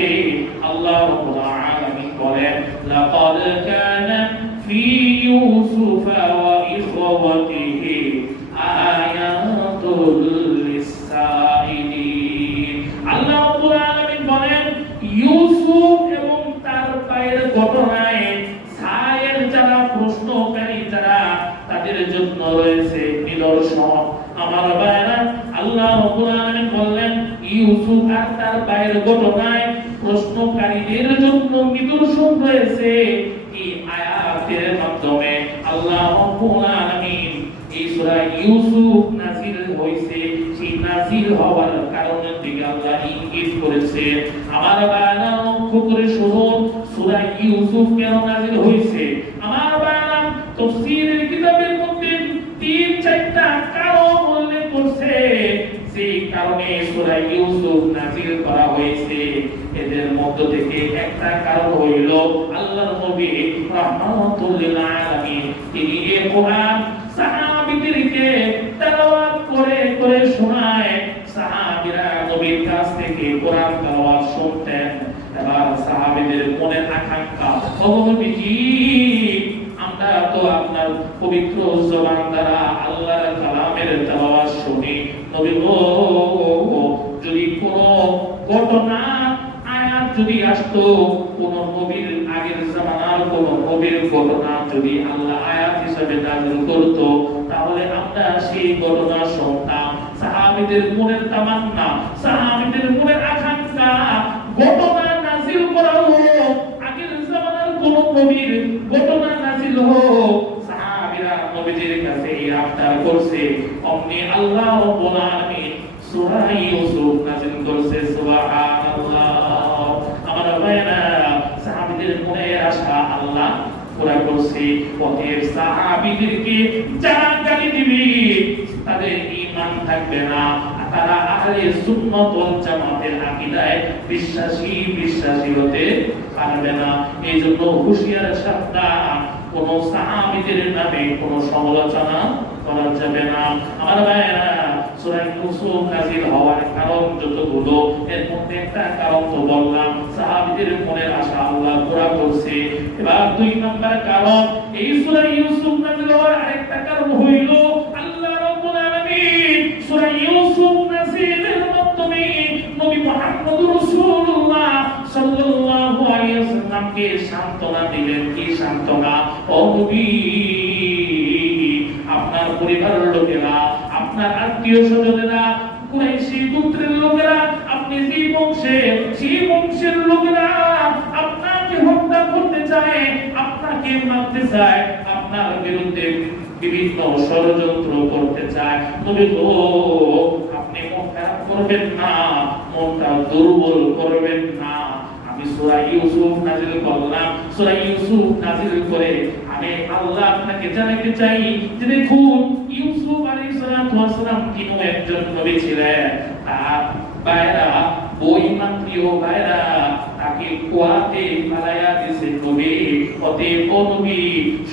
আয়াতে আল্লাহ রাব্বুল আলামিন বলেন লাকাদ কানা ফি ইউসুফ ওয়া ইখওয়াতিহি আয়াতুল লিসাইলিন। আল্লাহ রাব্বুল আলামিন বলেন ইউসুফ এবং তার ভাইয়ের ঘটনায় সায়ের যারা প্রশ্নকারী যারা তাদের জন্য রয়েছে নিদর্শন। আমার ভাইরা, আল্লাহ রাব্বুল আলামিন বললেন ইউসুফ আর তার ভাইয়ের ঘটনায় প্রশ্নকারীদের জন্য নিদর্শন রয়েছে। এই আয়াতের মাধ্যমে আল্লাহ রাব্বুল আলামিন এই সূরা ইউসুফ নাযিল হইছে, সেই নাযিল হওয়ার কারণের দিকে আল্লাহ ইঙ্গিত করেছে। আমার ভাইরা লক্ষ্য করে শুনুন, সূরা ইউসুফ কেন নাযিল হইছে। আমার ভাইরা তাফসীরের কিতাবের মধ্যে 3-4টা কারণ উল্লেখ করছে সেই কারণে সূরা ইউসুফ নাযিল করা হয়েছে। এদের মধ্য থেকে একটা কারণ হইল আল্লাহর নবী রাহমাতুল লিল আলামিন তিনি এই কোরআন সাহাবীদেরকে তেলাওয়াত করে করে শোনায়। সাহাবীরা নবীর কাছ থেকে কোরআন তেলাওয়াত শুনতেন। এবার সাহাবীদের মনের আকাঙ্ক্ষা, ও নবীজি আমরা তো আপনার পবিত্র জবান দ্বারা আল্লাহর কালামের তেলাওয়াত শুনি, নবী গো যদি কোনো ঘটনা আয়াত যদি আসতো, কোন নবীর আগের জামানার কোন নবীর ঘটনা যদি আল্লাহ আয়াত হিসেবে নাযিল করতো তাহলে আমরা সেই ঘটনা শুনতাম। সাহাবীদের মনের তামান্না, সাহাবীদের মনের আকাঙ্ক্ষা ঘটনা নাযিল করা হোক, আগের জামানার কোন নবীর ঘটনা নাযিল হোক। সাহাবীরা নবীজির কাছে এই আবদার করছে। অমনি আল্লাহ রাব্বুল আলামিন সূরা ইউসুফ নাযিল করছে। সুবহানাল্লাহ। আমার ভাইরা, সাহাবীদের মনের আশা আল্লাহ পুরা করছে। অতএব সাহাবীদেরকে যারা গালি দিবে তাদের ঈমান থাকবে না, তারা আহলে সুন্নাত ওয়াল জামাতের আকীদায় বিশ্বাসী হতে পারবে না। এইজন্য হুঁশিয়ার সাবধান, কোন সাহাবীদের নামে কোন সমালোচনা করা যাবে না। আমার ভাইরা, সূরা ইউসুফ নাযিল হওয়ার কারণ যতগুলো, এর মধ্যে একটা কারণ তো বললাম, সাহাবীদের মনের আশা আল্লাহ পুরা করছে। এবার 2 নাম্বার কারণ, এই সূরা ইউসুফ নাযিল হওয়ার আরেকটা কারণ হইল আল্লাহ রাব্বুল আলামিন সূরা ইউসুফ নাযিলের মাধ্যমে নবী মুহাম্মদ রাসূলুল্লাহ সাল্লাল্লাহু আলাইহি ওয়াসাল্লামকে সান্ত্বনা দিলেন। কি সান্ত্বনা? ও নবী, আপনার পরিবারের লোকেরা, আপনার আত্মীয় স্বজনেরা, কুরাইশী গোত্রের লোকেরা, আপনি যে বংশে, সেই বংশের লোকেরা আপনাকে হত্যা করতে চায়, আপনাকে মারতে চায়, আপনার বিরুদ্ধে বিভিন্ন ষড়যন্ত্র করতে চায়। নবী গো, আপনি মন খারাপ করবেন না, মনটা দুর্বল করবেন না। আমি সূরা ইউসুফ নাযিল করলাম। সূরা ইউসুফ নাযিল করে আমি আল্লাহ আপনাকে জানাতে চাই যে দেখুন, ইউসুফ আলাইহিস সালাম তিনি একজন নবী ছিলেন। তার ভাইরা, বইমান প্রিয় ভাইরা তাকে কুয়াতে ফালাইয়া দিয়েছে নবী। অতএব নবী,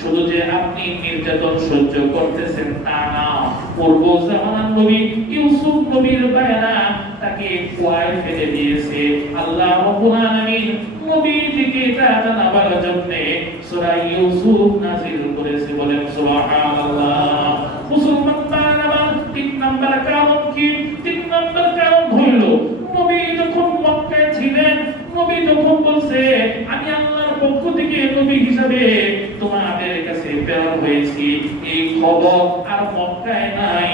শুধু যে আপনি নির্যাতন সহ্য করতেছেন তা না, পূর্ব জামানার নবী ইউসুফ নবীর ভাইরা তাকে কুয়ায় ফেলে দিয়েছে। আল্লাহ রাব্বুল আলামিন নবীজিকে এটা জানাবার জন্য সূরা ইউসুফ নাযিল করেছে। বলেন সুবহানাল্লাহ। মুসলমান বানাবার 3 নাম্বার কারণ কি? 3 নাম্বার কারণ হইল নবী যখন মক্কায় ছিলেন, নবী যখন বলছে আমি আল্লাহর পক্ষ থেকে নবী হিসাবে তোমাদের কাছে প্রেরণ হয়েছি, এই খবর আর মক্কায় নাই,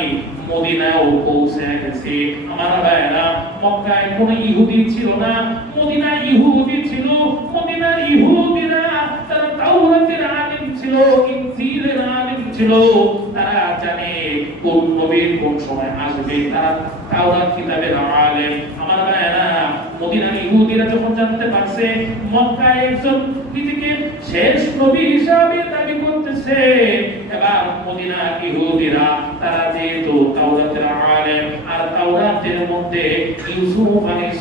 মদিনায়ও পৌঁছে গেছে। আমার ভাইরা, মক্কায় কোন ইহুদি ছিল না, মদিনায় ইহুদি ছিল। মদিনার ইহুদিরা তারা তাওরাতের আলিম ছিল, ইনজিলের আলিম ছিল। তারা জানে কোন নবীর কোন সময় আসবে, তারা তাওরাত কিতাবের আলেম। আমার ভাইরা, মদিনার ইহুদিরা যখন জানতে পারছে মক্কায় একজন নিজেকে শেষ নবী হিসাবে দাবি করতেছে, এবার মদিনার ইহুদিরা তারা যেহেতু তাওরাতের আলেম, আর তাওরাতের মধ্যে ইউসুফ আলাইহিস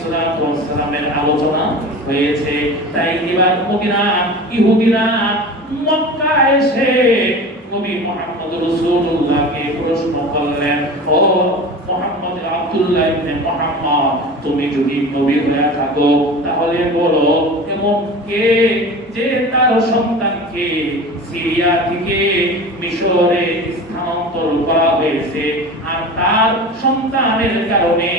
সালামের আলোচনা হয়েছে, তাই এবার মদিনার ইহুদিরা মক্কায় এসে নবী মুহাম্মদ রাসূলুল্লাহকে প্রশ্ন করলেন, ও মুহাম্মদ আব্দুল্লাহ ইবনে মুহাম্মদ, তুমি যদি নবী হয়ে থাকো তাহলে বলো এমন কে যে তার সন্তানকে সিরিয়া থেকে মিশরে স্থানান্তর করা হয়েছে আর তার সন্তানের কারণে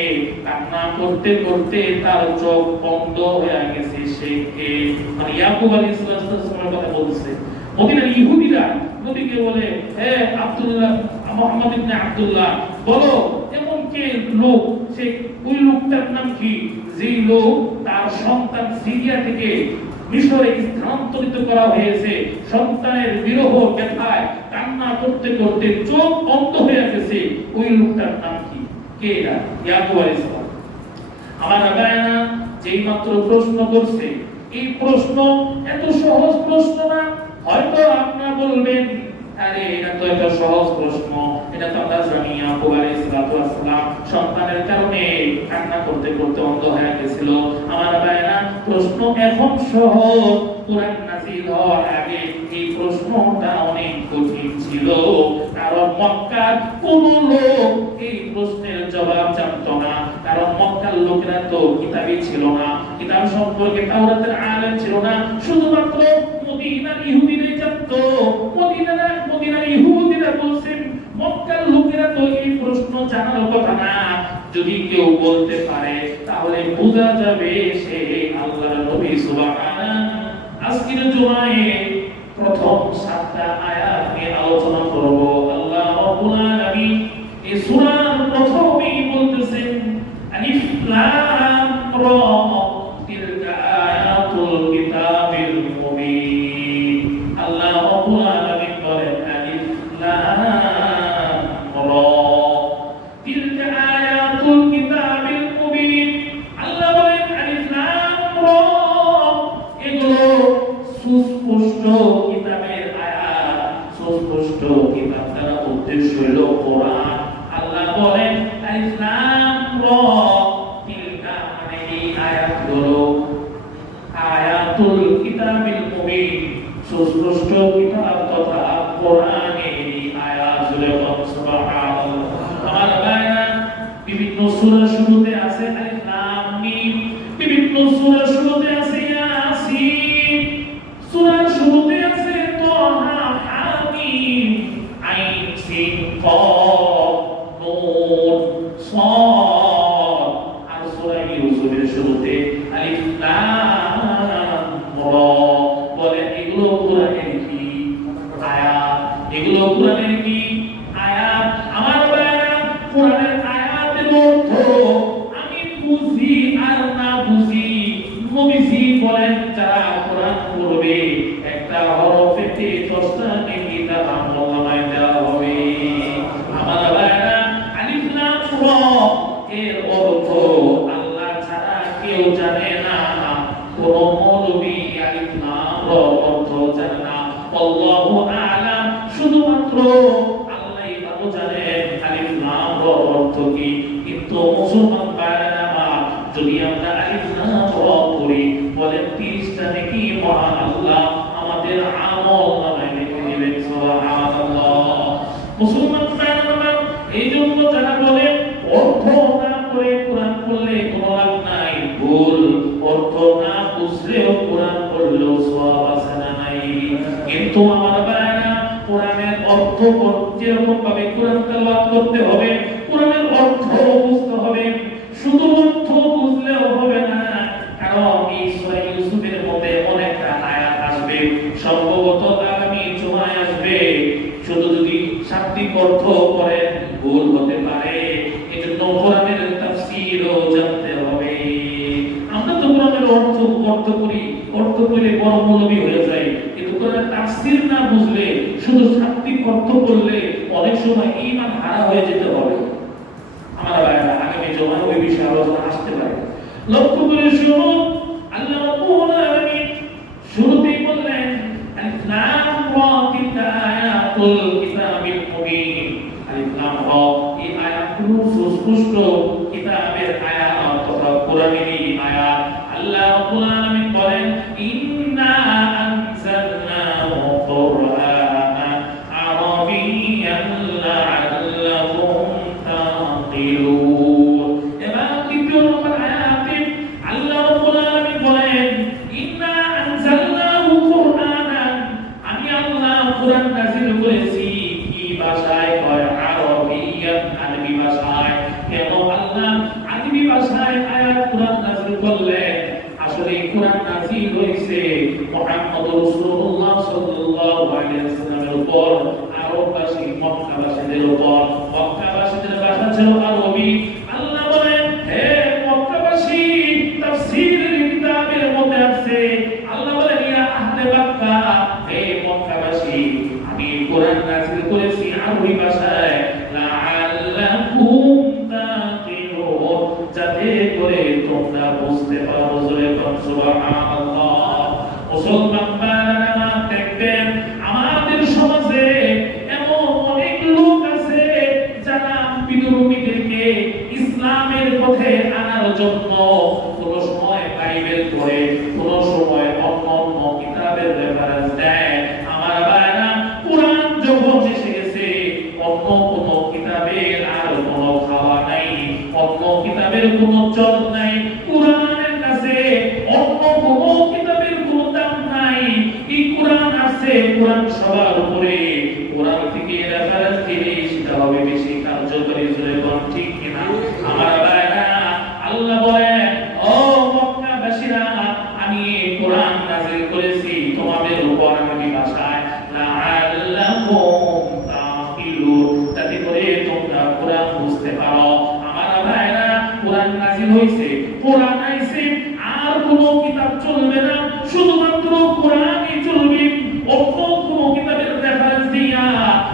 কান্না করতে করতে তার চোখ বন্ধ হয়ে গেছে, সে কে? মানে ইয়াকুব আলাইহিস সালামের কথা বলছে। মদিনার ইহুদিরা নবীকে বলে, হে আব্দুল্লাহ, মুহাম্মদ ইবনে আব্দুল্লাহ, বলো এমন কে লোক, সে ওই লোকটার নাম কি যে লোক তার সন্তান সিরিয়া থেকে মিশরে স্থানান্তরিত করা হয়েছে, সন্তানের বিরহ ব্যথায় কান্না করতে করতে চোখ বন্ধ হয়ে গেছে, ওই লোকটার নাম কি? কে? ইয়াকুব আলাইহিস সালাম। আমার বাবারা যেই মাত্র প্রশ্ন করছে, এই প্রশ্ন এত সহজ প্রশ্ন না। হয়তো আপনারা বলবেন, আরে এটা তো একটা সহজ প্রশ্ন, এটা তো আমরা জানি ইয়াকুব আলাইহিস সালাম সন্তানের কারণে কান্না করতে করতে অন্ধ হয়ে গেছিল। আমার বাবারা প্রশ্ন এখন সহজ, কোরআন নাযিল হওয়ার আগে এই প্রশ্নটা অনেক কঠিন ছিল, কারণ মক্কার কোন লোক এই প্রশ্নের জবাব জানতো না, কারণ মক্কার লোকেরা তো কিতাবই ছিল না, কিতাব সম্পর্কে তাওরাতের আলেম ছিল না, শুধুমাত্র মদিনার ইহুদিরাই জানতো। মদিনার ইহুদিরা বলছেন মক্কার লোকেরা তো এই প্রশ্ন জানার কথা না, যদি কেউ বলতে পারে তাহলে বোঝা যাবে সে আল্লাহর নবী। সুবহানাল্লাহ। আজকের জুমায় প্রথম 7টা আয়াত নিয়ে আলোচনা করব। আল্লাহ রাব্বুল আলামিন এই সূরার প্রথমেই বলতেছেন, আলিফ লাম রা তিলকা আয়াতুল কিতাবিল মুবিন। আল্লাহ রাব্বুল আলামিন বলেন, আলিফ লাম রা তিলকা আয়াতুল কিতাবিল মুবিন। আল্লাহ বলেন আলিফ লাম রা, এগুলো সুস্পষ্ট কিতাবের আয়াত, সুস্পষ্ট কিতাব দ্বারা উদ্দেশ্য হলো কোরআন। আল্লাহ বলেন আলিফ লাম রা তিলকা, মানে এই আয়াতগুলো আয়াতুল কিতাবিল মুবিন, সুস্পষ্ট কিতাব তথা কোরআনের আয়াত। সুবহানাল্লাহ। আমার ভাইরা, বিভিন্ন সূরা শুরুতে আছে আলিফ লাম মিম, বিভিন্ন সূরা শুরুতে আছে ইয়াসিন, সূরার শুরুতে আছে তাহা হামিম আইন সিন কফ নুন সাদ, আর সূরা ইউসুফের শুরুতে আলিফ লাম রা। বলে এগুলো কোরআনের কি আয়াত? এগুলো কোরআনের কি আয়াত? আমার ভাইরা, কোরআনের আয়াতের অর্থ আমি বুঝি আর না বুঝি, নবীজি বলেন যারা কোরআন পড়বে একটা হরফেতে 10টা নেকি তার আমলনামায় দেওয়া হবে। আমার ভাইরা, আলিফ লাম রা এর অর্থ আল্লাহ ছাড়া কেউ জানে না, কোন মৌলবী আলিফ লাম রা অর্থ জানে না। আল্লাহু আ'লাম, শুধুমাত্র আল্লাহই ভালো জানেন আলিফ লাম রা অর্থ কি। কিন্তু মুসলমান ভাইরা আমার, যদি আমরা আলিফ লাম রা পড়ি, বলেন 30টা নেকি মহান আল্লাহ আমাদের আমলনামায় লিখে দিবেন। সুবহানাল্লাহ। মুসলমান ভাইরা আমার, এই জন্য যারা বলে অর্থ না করে কোরআন পড়লে কোনো লাভ নাই, ভুল। অর্থ না বুঝলেও কোরআন পড়লেও সওয়াব আছে না নাই? কিন্তু আমার ভাইরা, কোরআনের অর্থ যেরকম ভাবে কোরআন তেলাওয়াত করতে হবে, কোরআনের অর্থ বুঝতে হবে। শুধু অর্থ বুঝলেও হবে না, কারণ এই সূরা ইউসুফের মধ্যে এমন একটা আয়াত আসবে, সম্ভবত আগামী জুমায় আসবে, শুধু যদি শাব্দিক অর্থ করেন ভুল হতে পারে। এজন্য কোরআনের তাফসীরও জানতে হবে। আমরা তো কোরআনের অর্থ করি, অর্থ করলে বড় মৌলবী হয়ে যায়, কিন্তু কোরআনের তাফসীর না বুঝলে, শুধু শাব্দিক অর্থ করলে অনেক সময় ঈমান হারা হয়ে যেতে হবে। আমার ভাইরা, আগামী জুমায় ওই বিষয়ে আলোচনা আসতে পারে। লক্ষ্য করে শুনুন, আল্লাহ রাব্বুল আলামিন শুরুতেই বললেন আলিফ লাম রা তিলকা আয়াতুল কিতাবিল মুবিন। আলিফ লাম রা এই আয়াতগুলো সুস্পষ্ট কিতাবের আয়াত তথা কোরআনেরই আয়াত। আল্লাহ রাব্বুল আলামিন বলেন, ইন্না আনজালনাহু কুরআনান আরাবিয়্যান লাআল্লাকুম তা'কিলুন। বললেন আসলে কোরআন নাযিল হয়েছে মুহাম্মদ রাসূলুল্লাহ সাল্লাল্লাহু আলাইহি ওয়াসাল্লামের উপর, আরববাসী মক্কাবাসীদের উপর। মক্কাবাসীদের ভাষা ছিল আরবি। আল্লাহ বলেন হে মক্কাবাসী, তাফসীরের কিতাবের মধ্যে আছে, আল্লাহ বলেন ইয়া আহলে মক্কা, হে মক্কাবাসী, আমি কোরআন নাযিল করেছি আরবি ভাষায়, লাআল্লাকুম তাকিলুন, যাতে করে তোমরা বুঝতে পারো। জোরে বলুন সুবহানাল্লাহ। মুসলমান ভাইরা দেখবেন আমাদের সমাজে এমন অনেক লোক আছে যারা বিধর্মীদেরকে ইসলামের পথে আনার জন্য কোন সময় বাইবেল পড়ে, কোন সময় অন্য অন্য কিতাবের রেফারেন্স দেয়। আমার ভাইরা, কোরআন যখন এসে গেছে অন্য কোন কিতাবের আর কোনো খাওয়া নাই, অন্য কিতাবের কোনো চল নাই, কোরআনের কাছে অন্য কোনো কিতাবের কোনো দাম নাই। এই কোরআন আছে, কোরআন সবার উপরে, কোরআন থেকে রেফারেন্স দিলে সেটা হবে বেশি কার্যকরী। জোরে বলুন ঠিক কিনা? আমার ভাইরা, আল্লাহ বলেন ও মক্কাবাসীরা, আমি কোরআন নাযিল করেছি তোমাদের উপর আরবি ভাষায়, লাআল্লাকুম তাকিলুন, যাতে করে তোমরা কোরআন বুঝতে পারো। আমার ভাইরা, কোরআন নাযিল হইছে, কোরআন আইছে, আর কোনো কিতাব চলবে না, শুধুমাত্র কোরআনই চলবে। অন্য কোনো কিতাবের রেফারেন্স দিয়া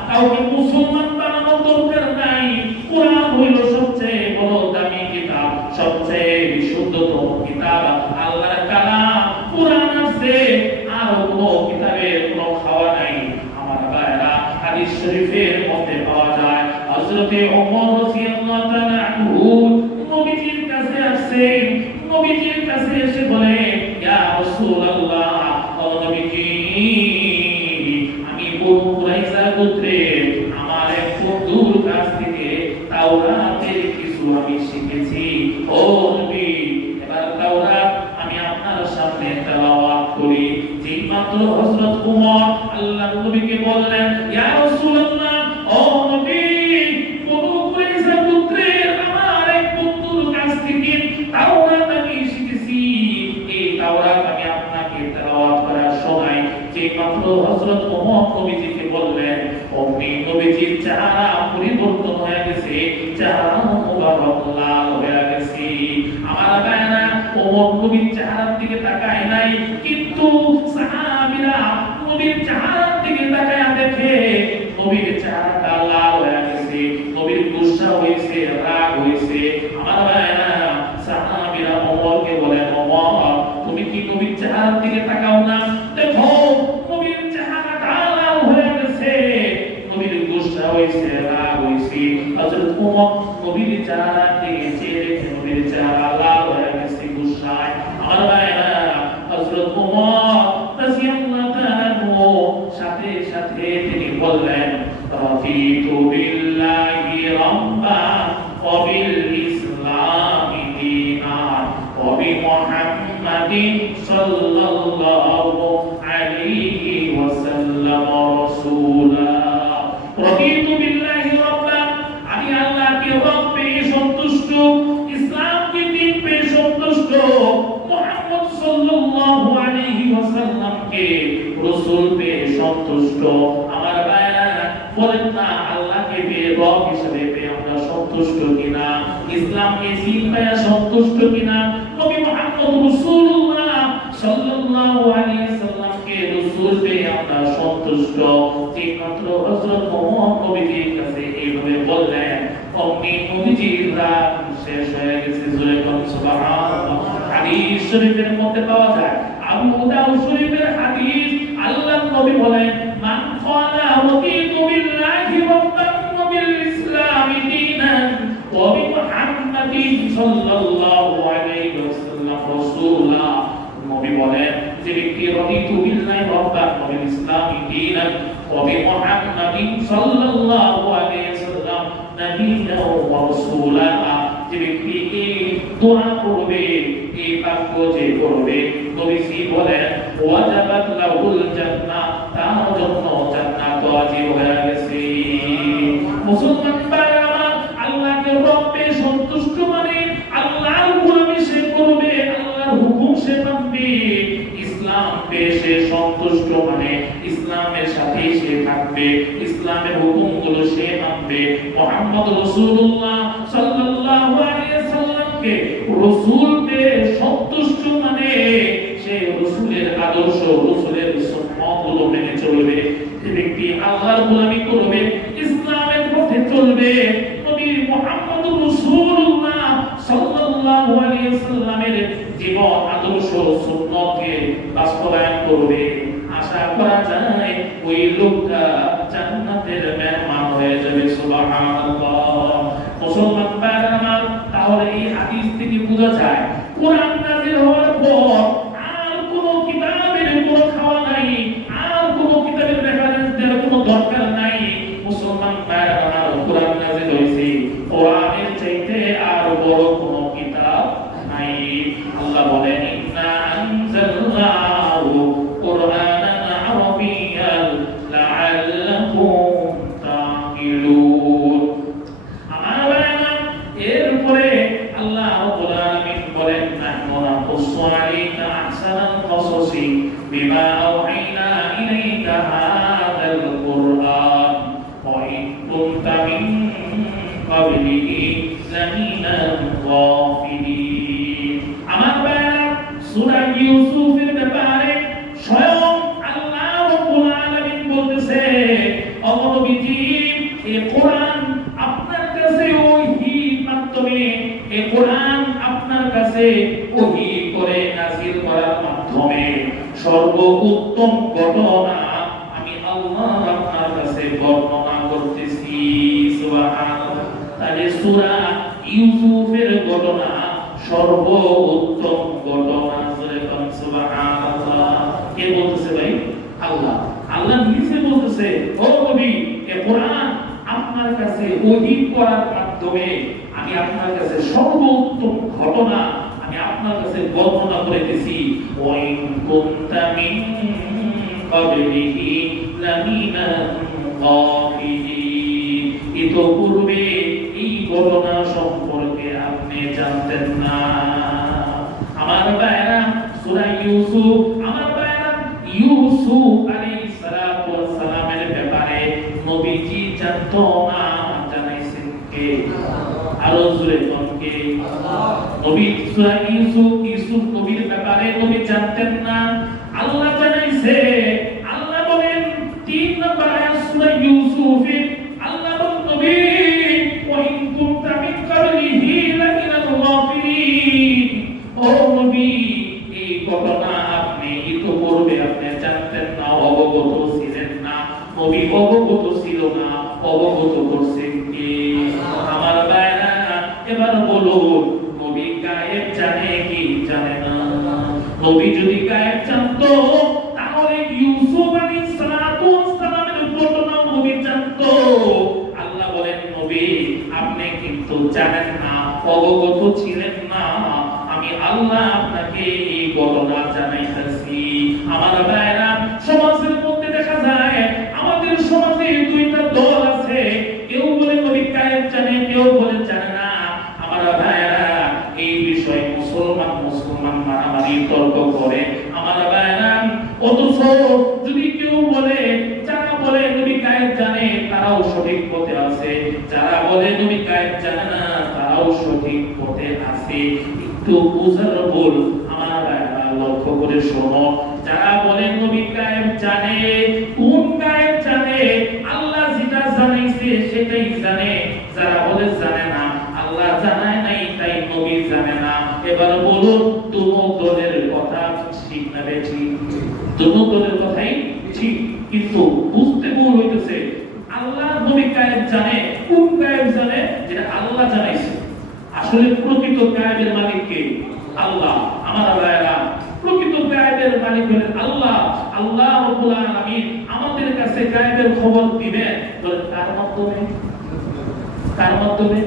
কাউকে মুসলমান বানানোর দরকার নাই। কোরআন হইল সবচেয়ে বড় দামি কিতাব, সবচেয়ে বিশুদ্ধতম কিতাব, আল্লাহর কালাম। কোরআন আছে, আর কোনো কিতাবের কোনো খাওয়া নাই। আমার ভাইরা, হাদিস শরীফের মধ্যে পাওয়া যায় হযরতে ওমর রাদিয়াল্লাহু তাআলা আনহু নবীজির কাছে আসছে, নবীজির কাছে এসে বলে ইয়া রাসূলুল্লাহ, ও নবীজি, আমি বনু কুরাইজা গোত্রের আমার এক বন্ধুর কাছ থেকে তাওরাতের কিছু আমি শিখেছি। ও নবী, এবার তাওরাত আমি আপনার সামনে তেলাওয়াত করি। যেই মাত্র হযরত ওমর আল্লাহর নবীকে বললেন ইয়া রাসূলুল্লাহ, ও নবী, বনু কুরাইজা গোত্রের আমার এক বন্ধুর কাছ থেকে তাওরাত আমি শিখেছি, এই তাওরাত আমি আপনাকে তেলাওয়াত করা শোনাই। যে মাত্র হযরত ওমর নবীজিকে বললেন, অমনি নবীজির চেহারা পরিবর্তন হয়ে গেছে, চেহারা মুবারক লাল হয়ে গেছে। আমার ভাইরা, ওমর নবীর চেহারার দিকে তাকায় নাই, কিন্তু সাহাবীরা নবীর চেহারার দিকে তাকায় দেখে নবীর চেহারাটা লাল হয়ে গেছে, নবীর গুসা হইছে, রাগ হইছে। আমার ভাইরা, সাহাবীরা ওমরকে বলেন, ওমর, তুমি কি নবীর চেহারার দিকে তাকাও না? দেখো নবীর চেহারাটা লাল হয়ে গেছে, নবীর গুসা হইছে, রাগ হইছে। হযরত ওমর নবীর চেহারার দিকে চেয়ে দেখে নবীর চেহারা লাল হয়ে গেছে গুসায়। আমার ভাইরা, হযরত ওমর রাদিয়াল্লাহু তাআলা সাথে সাথে তিনি বললেন, রাফিতু বিল্লাহি রাব্বা ওয়া বিল ইসলামি দীনান ওয়া বি মুহাম্মাদিন সাল্লাল্লাহু আলাইহি ওয়াসাল্লাম রাসূলা। রাফিতু বিল্লাহি রাব্বা, আমি আল্লাহকে রব পেয়ে সন্তুষ্ট, ইসলামকে দ্বীন পেয়ে সন্তুষ্ট, মুহাম্মদ সাল্লাল্লাহু আলাইহি ওয়াসাল্লামকে রাসূল পেয়ে সন্তুষ্ট। আমার ভাইরা, বলেন না আল্লাহকে পেয়ে রব হিসেবে পেয়ে আমরা সন্তুষ্ট কিনা? ইসলামকে দ্বীন পেয়ে সন্তুষ্ট কিনা? নবী মুহাম্মদ রাসূলুল্লাহ সাল্লাল্লাহু আলাইহি ওয়াসাল্লামকে রাসূল পেয়ে আমরা সন্তুষ্ট। যে মাত্র হযরত ওমর নবীজির কাছে এইভাবে বললেন, অমনি নবীজির রাগ শেষ হয়ে গেছে। জোরে বলুন সুবহানাল্লাহ। হাদিস শরীফের মধ্যে পাওয়া যায়, আবু দাউদ শরীফের হাদিস, আল্লাহর নবী বলেন, মান ক্বালা রাদিতু বিল্লাহি রাব্বান ওয়া বিল ইসলামি দীনান ওয়া বি মুহাম্মাদিন সাল্লাল্লাহু আলাইহি ওয়াসাল্লাম রাসূলা। নবী বলেন, যে ব্যক্তি রাদিতু বিল্লাহি রাব্বান ওয়া বিল ইসলামি দীনান ওয়া বি মুহাম্মাদিন সাল্লাল্লাহু আলাইহি ওয়াসাল্লাম নবিয়্যান ওয়া রাসূলা, যে ব্যক্তি এই দোয়া করবে, এই বাক্য যে করবে, নবীজি বলেন ওয়াজাবাত লাহুল জান্নাহ, তার জন্য জান্নাত ওয়াজিব হয়ে গেছে। মুসলমান ভাইরা, আল্লাহকে রব পেয়ে সন্তুষ্ট মানে আল্লাহর গোলামি সে করবে, সন্তুষ্ট মানে ইসলামের সাথে সে থাকবে, ইসলামের হুকুমগুলো সে মানবে। মুহাম্মদ রাসূলুল্লাহ সাল্লাল্লাহু আলাইহি ওয়াসাল্লামকে রাসূল পেয়ে সন্তুষ্ট মানে সে রাসূলের আদর্শ, রাসূলের সুন্নাহগুলো মেনে চলবে। যে ব্যক্তি আল্লাহর গোলামি করবে, ইসলামের পথে চলবে, নবী মুহাম্মদ রাসূলুল্লাহ সাল্লাল্লাহু আলাইহি ওয়াসাল্লামের জীবন আদর্শ সুন্নাহকে বাস্তবায়ন করবে, আশা করা যায় ওই লোকটা জান্নাতের মেহমান হয়ে যাবে। সুবহানাল্লাহ। মুসলমান ভাইরা আমার, তাহলে এই হাদিস থেকে বোঝা যায় কোরআন নাযিল হওয়ার পর আর কোনো কিতাবের কোনো খাওয়া নাই, আর কোনো কিতাবের রেফারেন্স দেওয়ার কোনো দরকার নাই। মুসলমান ভাইরা আমার, কোরআন নাযিল হয়েছে, কোরআনের চাইতে আর বড় কোনো কিতাব নাই। আল্লাহ বলেন ইন্না আনজালনাহু কুরআনান আরাবিয়্যান লাআল্লাকুম তাকিলুন। আমার ভাইরা, এরপরে আল্লাহ রাব্বুল আলামিন বলেন নাহনু নাকুসসু আলাইকা আহসানাল কসসি বিমা আওহাইনা ইলাইকা হাযাল কুরআন ওয়া ইন কুনতা মিন ক্বাবলিহি লামিনাল গাফিলিন। আমার ভাইরা, সূরা ইউসুফের ব্যাপারে স্বয়ং আল্লাহ রাব্বুল আলামিন বলতেছে, ও নবীজি, এই কোরআন আপনার কাছে ওহীর মাধ্যমে, এই কোরআন আপনার কাছে ওহী করে নাযিল করার মাধ্যমে সর্বোত্তম ঘটনা আমি আল্লাহ আপনার কাছে বর্ণনা করতেছি। সুবহানাল্লাহ। তাহলে সূরা ইউসুফের ঘটনা সর্বোত্তম ঘটনা। সুবহানাল্লাহ। কে বলতেছে ভাই? আল্লাহ। আল্লাহ নিজে বলতেছে, ও নবী, এই কোরআন আপনার কাছে ওহী করার মাধ্যমে আমি আপনার কাছে সর্বোত্তম ঘটনা আমি আপনার কাছে বর্ণনা করেছি। ওয়া ইন কুনতা মিন ক্বাবলিহি লামিনাল গাফিলিন। ইতোপূর্বে এই ঘটনা সম্পর্কে আপনি জানতেন না। আমার ভাইরা, সূরা ইউসুফ, আমার ভাইরা, ইউসুফ আলাইহিস সালাতু ওয়াস সালামের ব্যাপারে নবীজি জানতো না, জানাইছেন কে? আরো জোরে কোন কে? আল্লাহ। নবী সূরা ইউসুফ নবীর ব্যাপারে নবী জানতেন না, আল্লাহ জানাইছে। আল্লাহ বলেন 3 নম্বর আয়াত সূরা ইউসুফে, আল্লাহ বলেন নবী ওয়া ইন কুনতা মিন ক্বাবলিহি লামিনাল গাফিলিন। ও নবী, এই ঘটনা আপনি ইতোপূর্বে আপনি জানতেন না, অবগত ছিলেন না। নবী অবগত ছিল না, অবগত করছেন কে? আমার ভাইরা, এবার বলুন, নবী গায়েব জানে কি জানে না? নবী যদি গায়েব জানতো তাহলে ইউসুফ আলাইহিস সালাতু ওয়াস সালামের ঘটনা নবী জানতো। আল্লাহ বলেন নবী আপনি কিন্তু জানেন না, অবগত ছিলেন না, আমি আল্লাহ আপনাকে এই ঘটনা জানাইতেছি। আমার ভাইরা, সমাজের মধ্যে দেখা যায় আমাদের সমাজে দুইটা দল আছে, কেউ বলে নবী গায়েব জানে, কেউ বলে জানে না। আমার ভাইরা, এই বিষয়ে মুসলমান মারামারি তর্ক করে। আমার ভাইরা, অথচ যদি কেউ বলে, যারা বলে নবী গায়েব জানে তারাও সঠিক পথে আছে, যারা বলে নবী গায়েব জানে না তারাও সঠিক পথে আছে। একটু বুঝার ভুল। আমার ভাইরা, লক্ষ্য করে শোনো, যারা বলে নবী গায়েব জানে, কোন গায়েব জানে? আল্লাহ যেটা জানাইছে সেটাই জানে। যারা বলে জানে না, আল্লাহ জানায় নাই তাই নবী জানে না। এবার বলুন, দুনো দলের কথা ঠিক না ঠিক? দুনো দলের কথাই ঠিক, কিন্তু বুঝতে ভুল হইতেছে। আল্লাহ নবী গায়েব জানে, কোন গায়েব জানে? যেটা আল্লাহ জানাইছে। আসলে প্রকৃত গায়েবের মালিক কে? আল্লাহ। আমার ভাইরা, প্রকৃত গায়েবের মালিক হলেন আল্লাহ। আল্লাহ রাব্বুল আলামিন আমাদের কাছে গায়েবের খবর দিবেন কার মাধ্যমে? কার মাধ্যমে?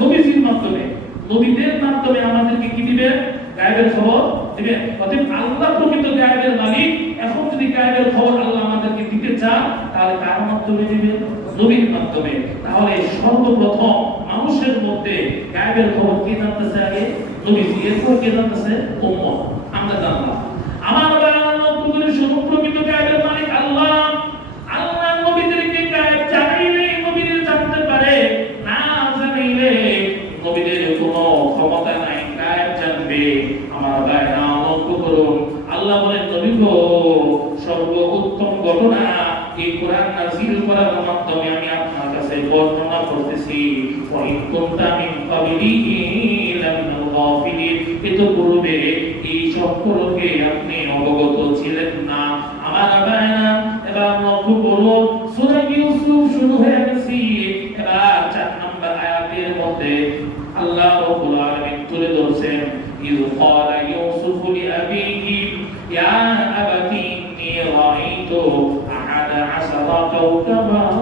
নবীজির মাধ্যমে। নবীদের মাধ্যমে আমাদেরকে কি দিবেন? গায়েবের খবর দিবেন। অতএব আল্লাহ প্রকৃত গায়েবের মালিক। এখন যদি গায়েবের খবর আল্লাহ আমাদেরকে দিতে চান তাহলে কার মাধ্যমে দিবেন? নবীর মাধ্যমে। তাহলে সর্বপ্রথম মানুষের মধ্যে গায়েবের খবর কে জানতেছে? আগে নবীজি, এরপর কে জানতেছে? উম্মত। আমরা জানলাম। আমার বাংলা প্রকৃত আমার ভাইরা লক্ষ্য করুন, আল্লাহ বলেন নবী গো, সর্বোত্তম ঘটনা এই কোরআন নাযিল করার মাধ্যমে আমি আপনার কাছে বর্ণনা করতেছি। ওয়া ইন কুনতা মিন ক্বাবলিহি লামিনাল গাফিলিন, এতো পূর্বে এই সম্পর্কে আপনি অবগত ছিলেন না। আমার ভাইরা এবার লক্ষ্য করুন, সূরা ইউসুফ শুরু হয়ে গেছে। এবার 4 নম্বর আয়াতের মধ্যে আল্লাহ রাব্বুল আলামিন তুলে ধরছেন, ইয ক্বালা ইউসুফ লিআবিহি ইয়া আবাতি ইন্নী রাআইতু আহাদা আশারা কাওকাবান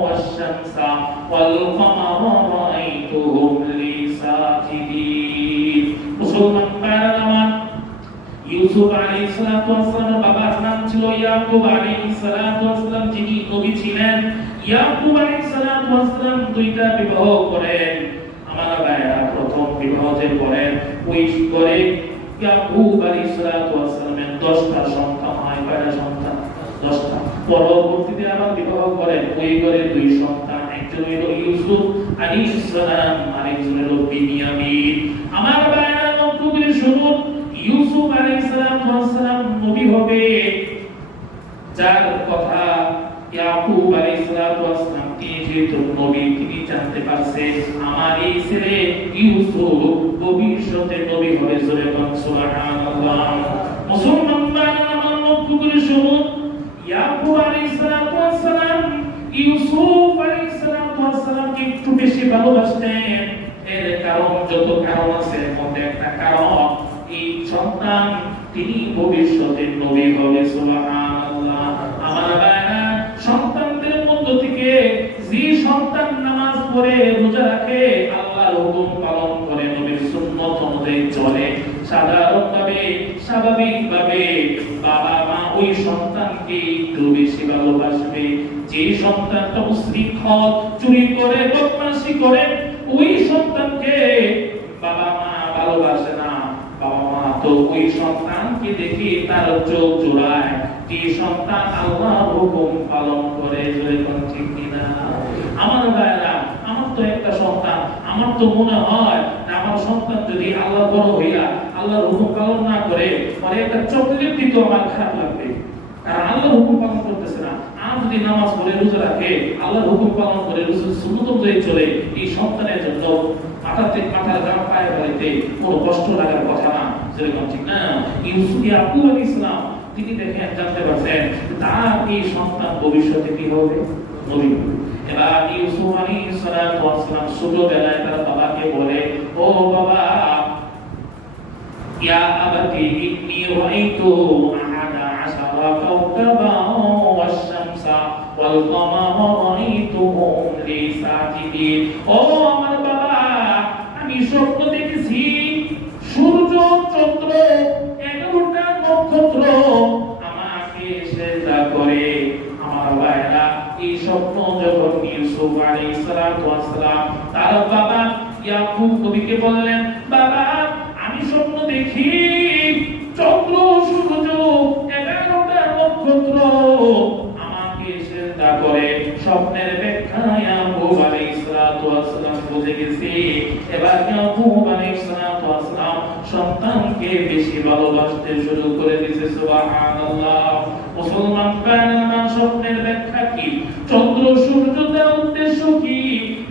ওয়াশ-শামসা ওয়াল কামারা রাআইতুহুম লি সাজিদিন। মুসলমান ভাইরা আমার, ইউসুফ আলাইহিস সালাতু ওয়াস সালামের বাবার নাম ছিল ইয়াকুব আলাইহিস সালাতু ওয়াস সালাম, যিনি নবী ছিলেন। ইয়াকুব আলাইহিস সালাতু ওয়াস সালাম দুইটা বিবাহ করেন। আমার ভাইরা প্রথম বিবাহ যে করেন, ওই করে ইয়াকুব আলাইহিস সালাতু ওয়াস সালামের 10টা সন্তান হয়। কয়টা সন্তান? 10টা। পরবর্তীতে আবার বিবাহ করেন, ওই করে 2 সন্তান, একজন হলো ইউসুফ আলাইহিস সালাম, আরেকজন হলো বিনিয়ামিন। আমার ভাইরা লক্ষ্য করে শুনুন, ইউসুফ আলাইহিস সালাম নবী হবে, যার কথা ইয়াকুব আলাইহিস সালাম তিনি যেহেতু নবী, তিনি জানতে পারছেন আমার এই ছেলে ইউসুফ ভবিষ্যতে নবী হবে। জোরে বলুন সুবহানাল্লাহ। মুসলমান ভাইরা আমার লক্ষ্য করে শুনুন, ইয়াকুব আলাইহিস সালাম ইউসুফ আলাইহিস সালামকে একটু বেশি ভালোবাসতেন। এর কারণ, যত কারণ আছে এর মধ্যে একটা কারণ, এই সন্তান তিনি ভবিষ্যতে নবী হবে। সুবহানাল্লাহ। আমার ভাইরা, সন্তানদের মধ্য থেকে যে সন্তান নামাজ পড়ে, রোজা রাখে, আল্লাহর হুকুম পালন করে, নবীর সুন্নাত অনুযায়ী চলে, সাধারণভাবে স্বাভাবিকভাবে বাবা মা ওই সন্তানকে একটু বেশি ভালোবাসবে। যে সন্তানটা উশৃঙ্খল, চুরি করে, বদমাশি করে, ওই সন্তানকে বাবা মা ভালোবাসে না। বাবা মা তো ওই সন্তানকে দেখে তার চোখ জোড়ায়। যে সন্তান আল্লাহর হুকুম পালন করে, জোরে কোন ঠিক কিনা? আমার ভাইরা, আমার তো একটা সন্তান, আমার তো মনে হয় না আমার সন্তান যদি আল্লাহ বড় হইয়া আল্লাহর হুকুম পালন না করে, পরে একটা চকলেট দিত, আমার খারাপ লাগবে। আর আল্লাহর হুকুম পালন করতেছে না, আর যদি নামাজ পড়ে, রোজা রাখে, আল্লাহর হুকুম পালন করে, রাসূলের সুন্নাত অনুযায়ী চলে, এই সন্তানের জন্য মাথার ঘাম পায়ে ফেলতে কোনো কষ্ট লাগার কথা না। যেরকম ঠিক না? ইউসুফ ইয়াকুব আলাইহিস সালাম তিনি দেখেন, জানতে পারছেন তার এই সন্তান ভবিষ্যতে কি হবে? নবী হবে। এবার ইউসুফ আলাইহিস সালাম ছোটবেলায় তার বাবাকে বলে, ও বাবা, ইয়া আবাতি ইন্নী রাআইতু আহাদা আশারা কাওকাবান ওয়াশ-শামসা ওয়াল কামারা রাআইতুহুম লি সাজিদিন। ও আমার বাবা, আমি স্বপ্ন দেখেছি সূর্য, চন্দ্র, 11টা নক্ষত্র আমাকে সিজদা করে। আমার ভাইরা, এই স্বপ্ন যখন ইউসুফ আলাইহিস সালাম তার বাবা ইয়াকুব নবীকে বললেন, বাবা আমি স্বপ্ন দেখি চন্দ্র, সূর্য, 11টা নক্ষত্র আমাকে সিজদা করে। স্বপ্নের ব্যাখ্যা ইয়াকুব আলাইহিস সালাম বুঝে গেছে। এবার ইয়াকুব আলাইহিস সালাম সন্তানকে বেশি ভালোবাসতে শুরু করে দিয়েছে। সুবহানাল্লাহ। মুসলমান ভাইরা, স্বপ্নের ব্যাখ্যা কি? চন্দ্র, সূর্য দ্বারা উদ্দেশ্য কি?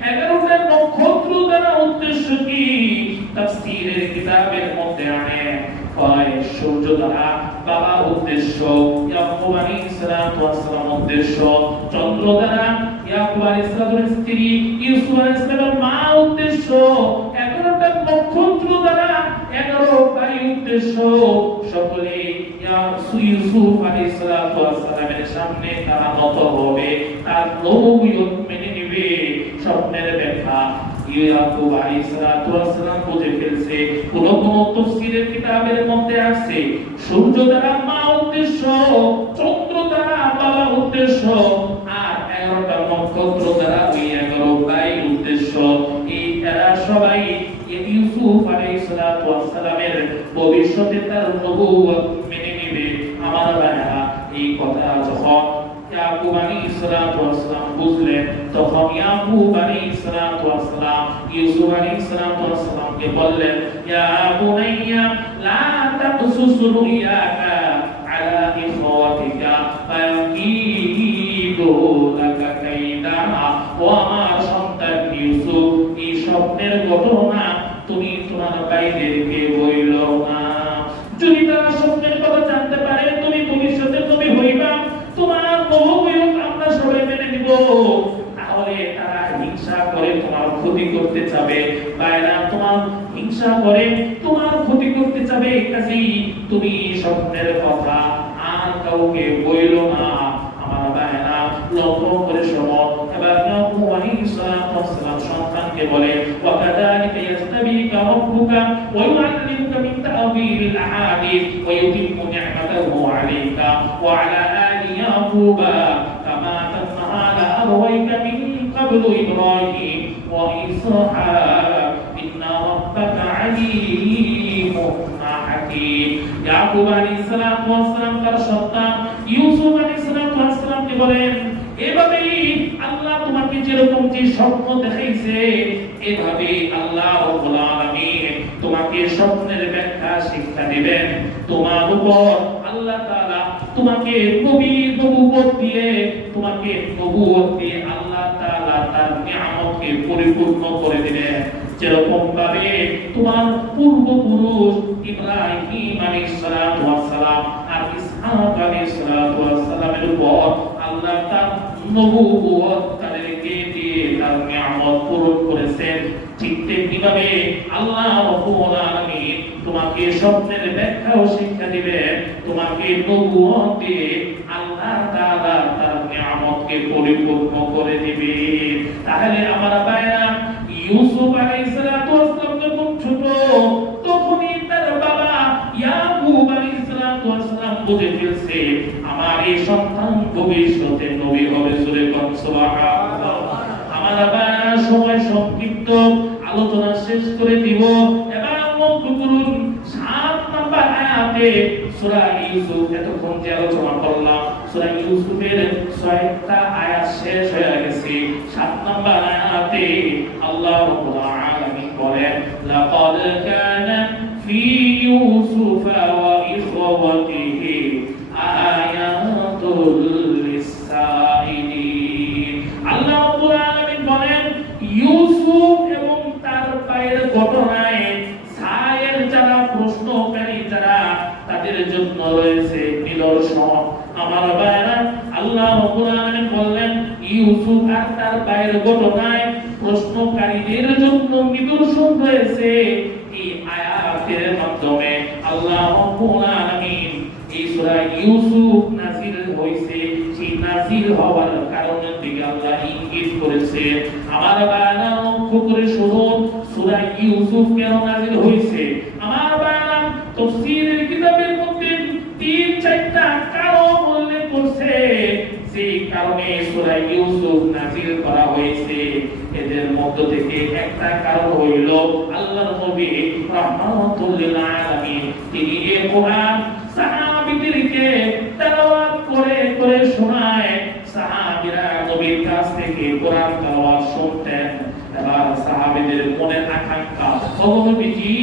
11টা নক্ষত্র দ্বারা উদ্দেশ্য কি? তাফসীরের কিতাবের মধ্যে আনে, হয় সূর্য দ্বারা বাবা উদ্দেশ্য, ইয়াকুব আলাইহিস সালাম উদ্দেশ্য, চন্দ্র দ্বারা ইয়াকুব আলাইহিস সালামের স্ত্রী ইউসুফ আলাইহিস সালামের মা উদ্দেশ্য, 11টা নক্ষত্র দ্বারা 11 ভাই উদ্দেশ্য। সকলে ইউসুফ আলাইহিস সালামের সামনে তারা নত হবে, তার নবুয়ত মেনে নেবে। স্বপ্নের ব্যাখ্যা ইয়াকুব আলাইহিস সালাম বুঝে ফেলছে। কোন কোন তাফসীরের কিতাবের মধ্যে আছে সূর্য দ্বারা মা উদ্দেশ্য, চন্দ্র দ্বারা বাবা উদ্দেশ্য, আর 11টা নক্ষত্র দ্বারা ওই 11 ভাই উদ্দেশ্য। এই এরা সবাই ইউসুফ আলাইহিস সালামের ভবিষ্যতে তার নবুয়ত মেনে নেবে। আমার ভাইরা, এই কথা যখন ইয়াকুব আলাইহিস সালাম বুঝলেন, তখন ইয়াকুব আলাইহিস সালাম ইউসুফ আলাইহিস সালামকে লোকমানকে বললেন, ইয়া বুনাইয়া লা তাকসুস রুয়াকা আলা ইখওয়াতিকা ফায়াকিদু লাকা কাইদা। ও আমার সন্তান ইউসুফ, এই স্বপ্নের ঘটনা তুমি তোমার ভাইদেরকে বইলো না। যদি তারা স্বপ্নের কথা জানতে পারে তুমি ভবিষ্যতে নবী হইবা, তোমার নবুয়ত আমরা সবাই মেনে নিব, তাহলে তারা হিংসা করে তোমার ক্ষতি করতে চাবে। বাইরা তোমার হিংসা করে তোমার ক্ষতি করতে চাবে, কাজেই তুমি স্বপ্নের কথা আর কাউকে বইলো না। আমার বাইরা লক্ষ্য করে শোনো। এবার ইয়াকুব আলাইহিস সালাতু ওয়াস সালাম সন্তানকে বলে, ওয়া কাযালিকা ইয়াস্তাবিকা রাব্বুকা ওয়া ইউআল্লিমুকা মিন তা'ওয়িলিল আহাদিস ওয়া ইউতিম্মু নি'মাতাহু আলাইকা ওয়া আলা আলি ইয়াকুবা কামা তান্না আলা আবাওয়াইকা মিন ক্বাবলু ইব্রাহিম ওয়া ইসহাক ইন্না রাব্বাকা আলীমুন হাকীম। ইয়াকুব আলাইহিস সালাতু ওয়াস সালাম তার সন্তান ইউসুফ আলাইহিস সালাতু ওয়াস সালামকে বলেন, এভাবেই আল্লাহ তোমাকে যেরকম যে স্বপ্ন দেখাইছে, এভাবে আল্লাহ রাব্বুল আলামিন তোমাকে স্বপ্নের ব্যাখ্যা শিক্ষা দিবেন। তোমার উপর আল্লাহ তাআলা তোমাকে নবুয়ত দিয়ে আল্লাহ তাআলা তার নিয়ামতকে পরিপূর্ণ করে দিবেন। যেরকম ভাবে তোমার পূর্বপুরুষ ইব্রাহিম আলাইহিস সালাতু ওয়াস সালাম আর ইসহাক আলাইহিস সালাতু ওয়াস সালামের উপর আল্লাহ তার নবুয়ত তাদেরকে দিয়ে তার নিয়ামত পূরণ করেছেন, ঠিক তেমনিভাবে আল্লাহ রাব্বুল আলামিন তোমাকে স্বপ্নের ব্যাখ্যাও শিক্ষা দিবেন, তোমাকে নবুয়ত দিয়ে আল্লাহ তাআলা তার নিয়ামতকে পরিপূর্ণ করে দিবেন। তাহলে আমার ভাইরা, ইউসুফ আলাইহিস সালাতু ওয়াস সালাম যখন ছোট, তখনই তার বাবা ইয়াকুব আলাইহিস সালাতু ওয়াস সালাম বুঝে ফেলছে আমার এই সন্তান ভবিষ্যতে নবী হবে। জোরে কোন সুবহানাল্লাহ। আমার ভাইরা, সময় সংক্ষিপ্ত, আলোচনা শেষ করে দিব। এবার লক্ষ্য করুন 7 নম্বর আয়াতে সূরা ইউসুফ, এতক্ষণ যে আলোচনা করলাম সূরা ইউসুফের 6টা আয়াত শেষ হয়ে গেছে। 7 নম্বর আয়াতে আল্লাহ রাব্বুল আলামিন বলেন, লাকাদ কানা ফি ইউসুফ ওয়া ইখওয়াতিহি আয়াতুল লিসাইলিন। আল্লাহ রাব্বুল আলামিন বলেন, ইউসুফ এবং তার ভাইয়ের ঘটনায় সায়ের যারা প্রশ্নকারী যারা, তাদের জন্য রয়েছে নিদর্শন। আমার ভাইরা, আল্লাহ রাব্বুল আলামিন বললেন ইউসুফ আর তার ভাইয়ের ঘটনায় প্রশ্নকারীদের জন্য নিদর্শন রয়েছে। এই আয়াতের মাধ্যমে আল্লাহ রাব্বুল আলামিন এই সূরা ইউসুফ নাযিল হইছে, সেই নাযিল হওয়ার কারণের দিকে আল্লাহ ইঙ্গিত করেছে। আমার ভাইরা, লক্ষ্য করে শুনুন, সূরা ইউসুফ কেন নাযিল হইছে। আমার ভাইরা, তাফসীরের কিতাবের মধ্যে 3-4টা কারণ উল্লেখ করছে সেই কারণে সূরা ইউসুফ নাযিল করা হয়েছে। এদের মধ্য থেকে একটা কারণ হইল আল্লাহর নবী রাহমাতুল লিল আলামিন তিনি এই কোরআন সাহাবীদেরকে তেলাওয়াত করে করে শোনায়। সাহাবীরা নবীর কাছ থেকে কোরআন তেলাওয়াত শুনতেন। এবার সাহাবীদের মনের আকাঙ্ক্ষা, ও নবীজি,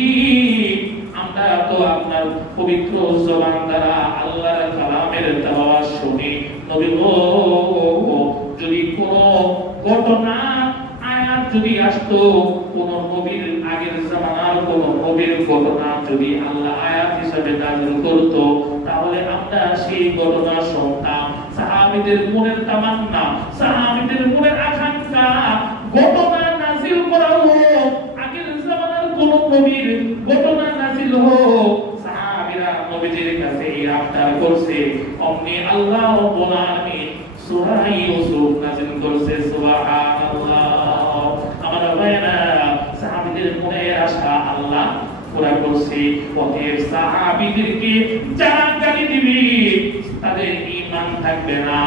আমরা তো আপনার পবিত্র জবান দ্বারা আল্লাহর কালামের তেলাওয়াত শুনি, নবী গো, যদি কোনো ঘটনা আয়াত যদি আসতো, কোন নবীর আগের জামানার কোন নবীর ঘটনা যদি আল্লাহ আয়াত হিসেবে নাযিল করত, তাহলে আমরা সেই ঘটনা শুনতাম। সাহাবীদের মনের তামান্না, সাহাবীদের মনের আকাঙ্ক্ষা, ঘটনা নাযিল করা হোক, আগের জামানার কোন নবীর ঘটনা নাযিল হোক। সাহাবীরা নবীজির কাছে এই আবদার করছে, অমনি আল্লাহ রাব্বুল আলামিন সূরা ইউসুফ নাযিল করছে। সুবহানাল্লাহ। আমার ভাইরা, সাহাবীদের মনের আশা আল্লাহ পুরা করছে। অতএব সাহাবীদেরকে যারা গালি দিবে তাদের ঈমান থাকবে না,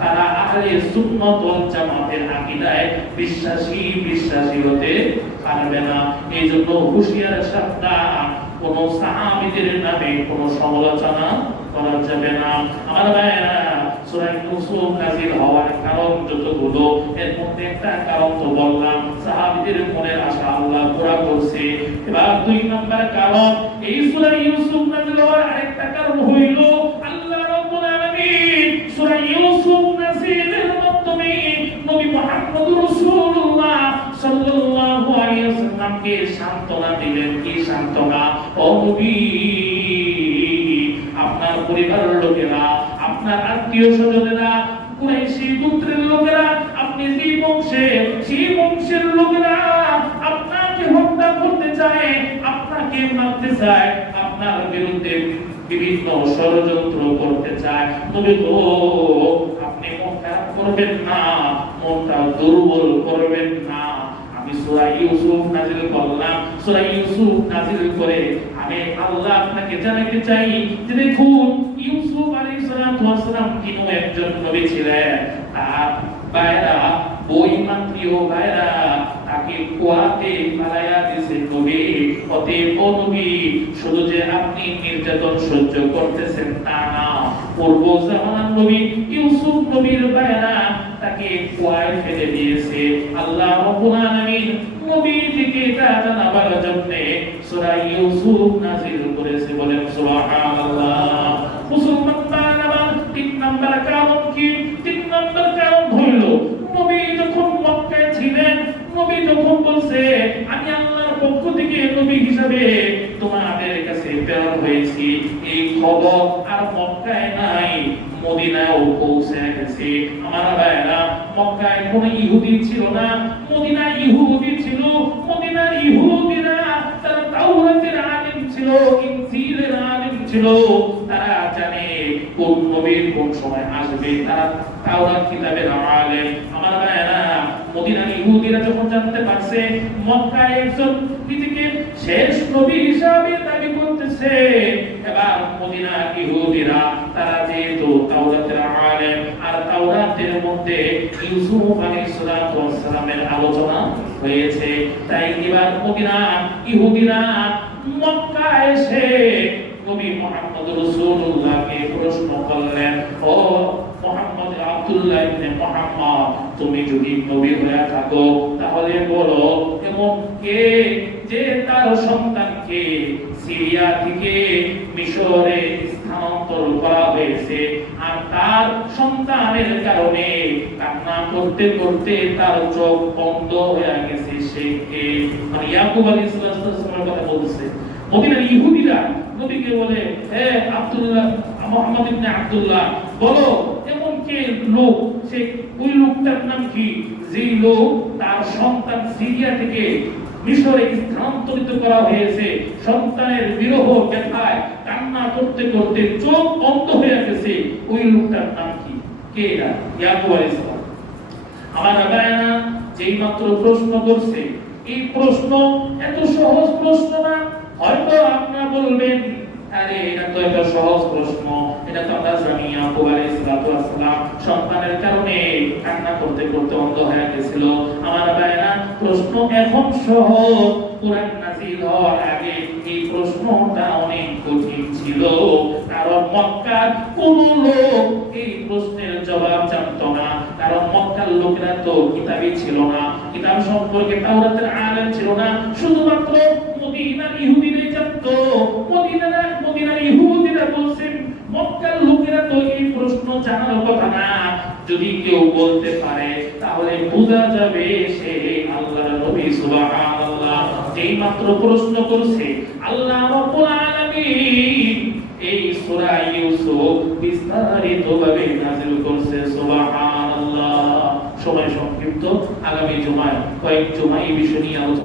তারা আহলে সুন্নাত ওয়াল জামাতের আকীদায় বিশ্বাসী হতে পারবে না। এইজন্য হুঁশিয়ার সাবধান, কোন সাহাবীদের নামে কোন সমালোচনা করা যাবে না। আমার ভাইরা, সূরা ইউসুফ নাযিল হওয়ার কারণ যতগুলো, এর মধ্যে একটা কারণ তো বললাম, সাহাবীদের মনের আশা আল্লাহ পুরা করছে। এবার দুই নাম্বার কারণ, এই সূরা ইউসুফ নাযিল হওয়ার আরেকটা কারণ হইল আল্লাহ রাব্বুল আলামিন সূরা ইউসুফ নাযিলের মাধ্যমে নবী মুহাম্মদ রাসূলুল্লাহ সাল্লাল্লাহু আলাইহি ওয়াসাল্লামকে সান্ত্বনা দিলেন। কি সান্ত্বনা? ও নবী, আপনার পরিবারের লোকেরা, আপনার আত্মীয় স্বজনেরা, কুরাইশী গোত্রের লোকেরা, আপনি যে বংশে, সেই বংশের লোকেরা আপনাকে হত্যা করতে চায়, আপনাকে মারতে চায়, আপনার বিরুদ্ধে বিভিন্ন ষড়যন্ত্র করতে চায়। তবে তো আপনি মন খারাপ করবেন না, মনটা দুর্বল করবেন না। আমি সূরা ইউসুফ নাযিল করলাম, সূরা ইউসুফ নাযিল করে আমি আল্লাহ আপনাকে জানাতে চাই যে দেখুন, ইউসুফ আলাইহিস সালাতু ওয়াস সালাম কিনো একজন নবী ছিলেন। তার ভাইরা, বৈমাত্রীয় ভাইরা তাকে কুয়াতে ফালাইয়া দিয়েছে নবী। অতএব ও নবী, শুধু যে আপনি নির্যাতন সহ্য করতেছেন তা না, পূর্ব জামানার নবী ইউসুফ নবীর ভাইরা তাকে কুয়ায় ফেলে দিয়েছে। আল্লাহ রাব্বুল আলামিন নবীজিকে এটা জানাবার জন্য সূরা ইউসুফ নাযিল করেছে। বলেন সুবহানাল্লাহ। মুসলমান বানাবা তিন নাম্বার কারণ কি? তিন নাম্বার কারণ হইল নবী যখন মক্কায় ছিলেন, নবী যখন বলছে আমি আল্লাহর পক্ষ থেকে নবী হিসাবে তোমাদের কাছে প্রেরণ হয়েছি, এই খবর আর মক্কায় নাই, মদিনায়ও পৌঁছে গেছে। আমার ভাইরা, মক্কায় কোনো ইহুদি ছিল না, মদিনায় ইহুদি ছিল। মদিনার ইহুদিরা তারা তাওরাতের আলিম ছিল, ইনজিলের আলিম ছিল। তারা জানে কোন নবী কোন সময় আসবে, তারা তাওরাত কিতাবের আলেম। আমার ভাইরা, মদিনার ইহুদিরা যখন জানতে পারছে মক্কায় একজন নিজেকে শেষ নবী হিসাবে দাবি করতেছে, এবার মদিনার ইহুদিরা তারা যেহেতু তাওরাতের আলেম, আর তাওরাতের মধ্যে ইউসুফ আলাইহিস সালাতু ওয়াস সালামের আলোচনা হয়েছে, তাই এবার মদিনার ইহুদিরা মক্কায় এসে নবী মুহাম্মদ রাসূলুল্লাহকে প্রশ্ন করলেন, ও মুহাম্মদ আব্দুল্লাহ ইবনে মুহাম্মদ, তুমি যদি নবী হয়ে থাকো তাহলে বলো এমন কে যে তার সন্তানকে সিরিয়া থেকে মিশরে স্থানান্তর করা হয়েছে, আর তার সন্তানের কারণে কান্না করতে করতে তার চোখ বন্ধ হয়ে গেছে, সে কে? মানে ইয়াকুব আলাইহিস সালামের কথা বলছে। মদিনার ইহুদিরা নবীকে বলে, হে আব্দুল্লাহ, মুহাম্মদ ইবনে আব্দুল্লাহ, বলো এমন কে লোক, সে ওই লোকটার নাম কি যে লোক তার সন্তান সিরিয়া থেকে মিশরে স্থানান্তরিত করা হয়েছে, সন্তানের বিরহ ব্যথায় কান্না করতে করতে চোখ বন্ধ হয়ে গেছে, ওই লোকটার নাম কি? কে? ইয়াকুব আলাইহিস সালাম। আমার ভাইরা, যেই মাত্র প্রশ্ন করছে, এই প্রশ্ন এত সহজ প্রশ্ন না। হয়তো আপনারা বলবেন, আরে এটা তো একটা সহজ প্রশ্ন, এটা তো আমরা জানি ইয়াকুব আলাইহিস সালাম সন্তানের কারণে কান্না করতে করতে অন্ধ হয়ে গেছিল। আমার ভাইরা, প্রশ্ন এখন সহজ, কুরআন নাযিল হওয়ার আগে এই প্রশ্নটা অনেক কঠিন ছিল, কারণ মক্কার কোন লোক এই প্রশ্নের জবাব জানতো না, কারণ মক্কার লোকেরা তো কিতাবই ছিল না, কিতাব সম্পর্কে তাওরাতের আলেম ছিল না, শুধুমাত্র মদিনার ইহুদিরাই জানতো। মদিনার ইহুদিরা বলছেন মক্কার লোকেরা তো এই প্রশ্ন জানার কথা না, যদি কেউ বলতে পারে তাহলে বোঝা যাবে সে আল্লাহর নবী। সুবহানাল্লাহ। যেই মাত্র প্রশ্ন করছে, আল্লাহ রাব্বুল আলামিন এই সূরা ইউসুফ বিস্তারিতভাবে নাযিল করছে। সুবহানাল্লাহ। সময় সংক্ষিপ্ত, আগামী জুমায় কয়েক জুমায় এই বিষয় নিয়ে আলোচনা